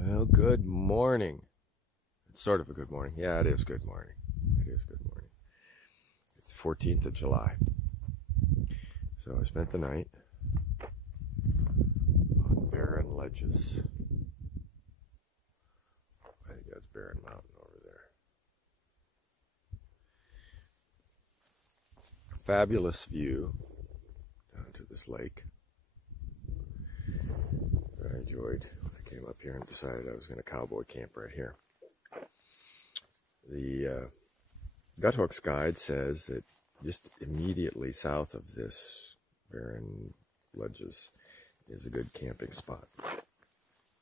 Well, good morning. It's sort of a good morning. Yeah, it is good morning. It is good morning. It's the 14th of July. So I spent the night on Barren ledges. I think that's Barren Mountain over there. Fabulous view down to this lake. I enjoyed when I came up here and decided I was going to cowboy camp right here. The Guthooks guide says that just immediately south of this Barren ledges is a good camping spot,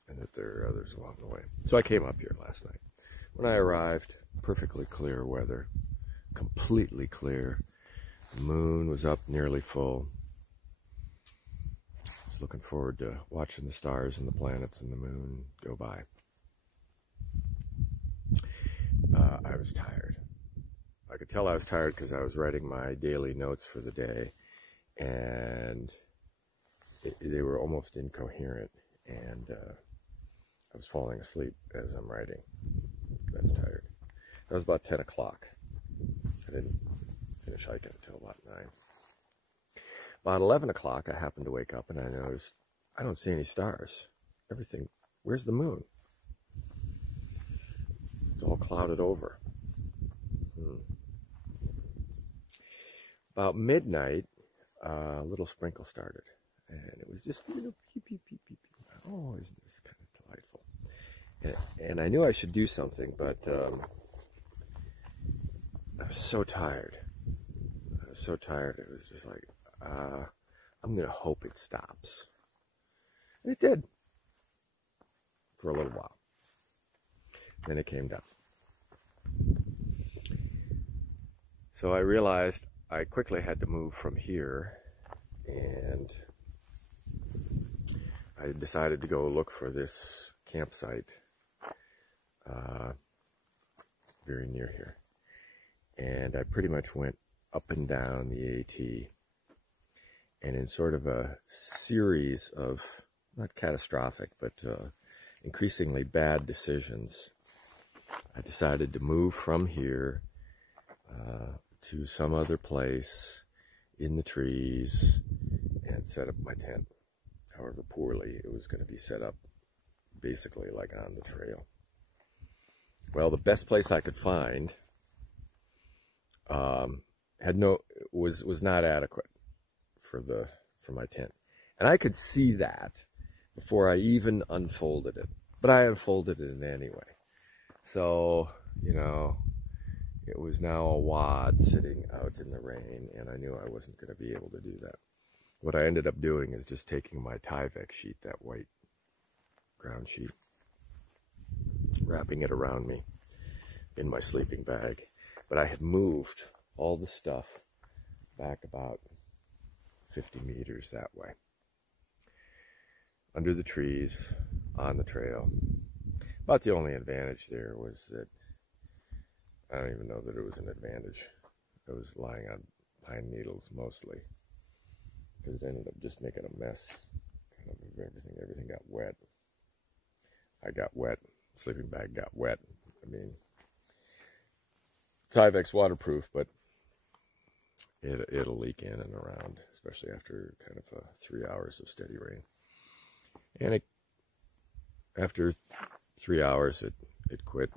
and that there are others along the way. So I came up here last night. When I arrived, perfectly clear weather, completely clear. The moon was up nearly full. I was looking forward to watching the stars and the planets and the moon go by. I was tired. I could tell I was tired because I was writing my daily notes for the day, and they were almost incoherent, and I was falling asleep as I'm writing. That's tired. That was about 10 o'clock. I didn't finish hiking until about 9. About 11 o'clock, I happened to wake up and I noticed I don't see any stars. Everything, where's the moon? It's all clouded over. About midnight, a little sprinkle started, and it was just, peep, peep, peep, peep, peep. Oh, isn't this kind of delightful? And I knew I should do something, but I was so tired. I was so tired. It was just like, I'm going to hope it stops. And it did. For a little while. Then it came down. So I realized I quickly had to move from here, and I decided to go look for this campsite very near here. And I pretty much went up and down the AT, and in sort of a series of, not catastrophic, but increasingly bad decisions, I decided to move from here to some other place in the trees and set up my tent. However poorly it was going to be set up, basically like on the trail. Well, the best place I could find was not adequate for my tent, and I could see that before I even unfolded it. But I unfolded it anyway. So, you know, it was now a wad sitting out in the rain, and I knew I wasn't going to be able to do that. What I ended up doing is just taking my Tyvek sheet, that white ground sheet, wrapping it around me in my sleeping bag. But I had moved all the stuff back about 50 meters that way, under the trees, on the trail. About the only advantage there was that, I don't even know that it was an advantage. I was lying on pine needles mostly, because it ended up just making a mess kind of everything. Everything got wet. I got wet. Sleeping bag got wet. I mean, Tyvek's waterproof, but it'll leak in and around, especially after kind of 3 hours of steady rain. And after 3 hours, it quit.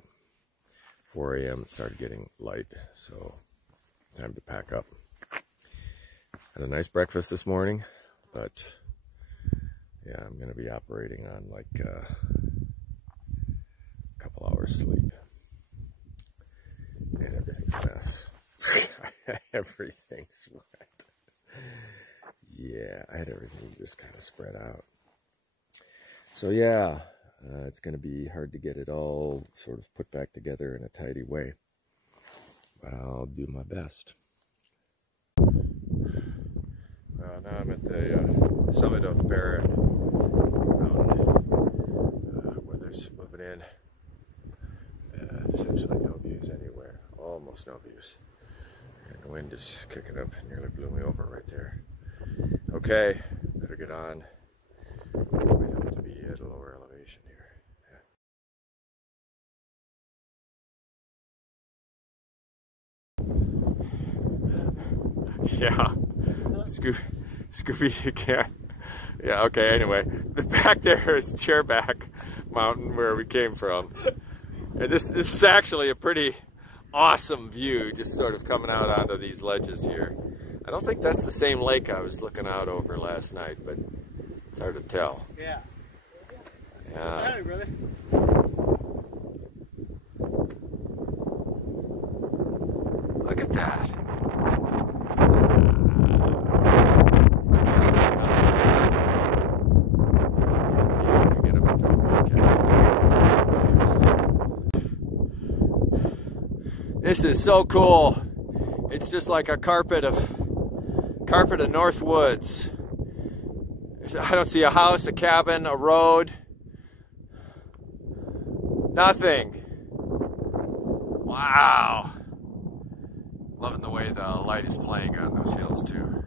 4 a.m. it started getting light, so time to pack up. Had a nice breakfast this morning, but yeah, I'm going to be operating on like a couple hours sleep. And everything's a mess. Everything's wet. Yeah, I had everything just kind of spread out. So yeah, it's going to be hard to get it all sort of put back together in a tidy way. But I'll do my best. Now I'm at the summit of Barren Mountain. Weather's moving in. Essentially no views anywhere. Almost no views. And the wind is kicking up. Nearly blew me over right there. Okay, better get on. We have to be at a lower elevation here. Yeah. Scooby again. Yeah, okay, anyway. The back there is Chairback Mountain where we came from. And this is actually a pretty awesome view, just sort of coming out onto these ledges here. I don't think that's the same lake I was looking out over last night, but it's hard to tell. Yeah. Yeah. Howdy, brother. Look at that. This is so cool. It's just like a carpet of North Woods. I don't see a house, a cabin, a road. Nothing. Wow. Loving the way the light is playing on those hills too.